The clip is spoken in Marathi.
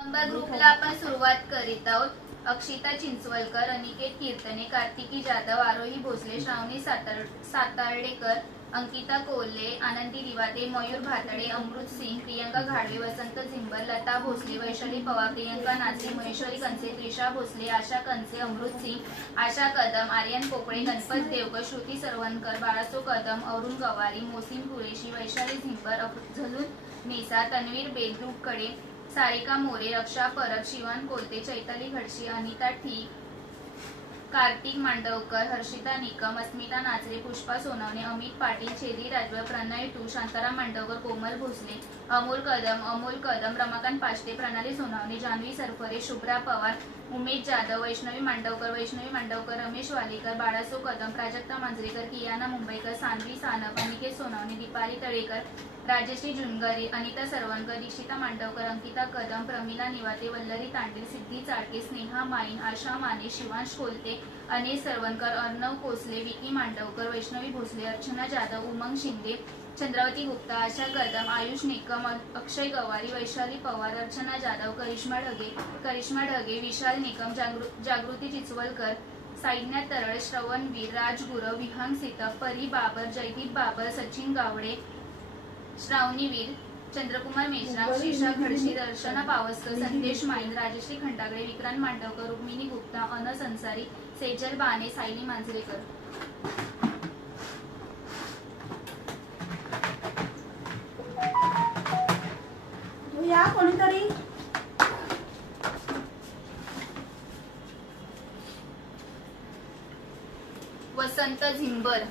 ग्रुपला आपण सुरुवात करीत आहोत। अक्षिता चिंचवलकर, अनिकेत कीर्तने, कार्तिकी जाधव, आरोही भोसले, श्रावणी सातार्डेकर, अंकिता कोल्हे, आनंदी दिवाते, मयूर भातडे, अमृत सिंग, प्रियंका घाडवे, वसंत झिंबर, लता भोसले, वैशाली पवार, प्रियंका नाचरे, महेश्वरी कंसे, त्रिशा भोसले, आशा कंसे, अमृत सिंग, आशा कदम, आर्यन पोकळे, गणपत देवकर, श्रुती सरवणकर, बाळासो कदम, अरुण गवारी, मोसिन कुरेशी, वैशाली झिंबर, अफझलून निसा, तन्वीर बेदरूकडे, सारिका मोरे, रक्षा परब, शिवान कोलते, चैताली घडशी, अनिता ठीक, कार्तिक मांडवकर, हर्षिता निकम, अस्मिता नाचरे, पुष्पा सोनवणे, अमित पाटील, छेदी राजवर, प्रणय टू, शांताराम मांडवकर, कोमल भोसले, अमोल कदम, रमाकांत पाष्टे, प्रणाली सोनवणे, जान्हवी सरफरे, शुभ्रा पवार, उमेश जाधव, वैष्णवी मांडवकर, रमेश वालेकर, बाळासो कदम, प्राजक्ता मांजरेकर, कियाना मुंबईकर, सानवी सानप, अनिकेत सोनवणे, दीपाली तळेकर, राजश्री जुनगरे, अनिता सरवणकर, दीक्षिता मांडवकर, अंकिता कदम, प्रमिला निवाते, वल्लरी तांडेल, सिद्धी चाळके, स्नेहा माईन, आशा माने, शिवांश कोलते, अनिल सरवणकर, अर्णव कोसले, विकी मांडवकर, वैष्णवी भोसले, अर्चना जाधव, उमंग शिंदे, चंद्रावती गुप्ता, आशा कदम, आयुष निकम, अक्षय गवारी, वैशाली पवार, अर्चना जाधव, करिश्मा ढगे, विशाल निकम, जागृती चिचवलकर, साईज्ञा तरळ, श्रवणवीर, राजगुरव, विहांग सीतप, परी बाबर, जयदीप बाबर, सचिन गावडे, श्रावणी वीर, चंद्रकुमार मेश्राम, शीशा खडशी, दर्शना पावसकर, संदेश माईन, राजश्री खंडागळे, विक्रांत मांडवकर, रुक्मिणी गुप्ता, अनस अन्सारी, सेजल बाने, सायली मांजरेकर। या कोणीतरी वसंत झिंबर,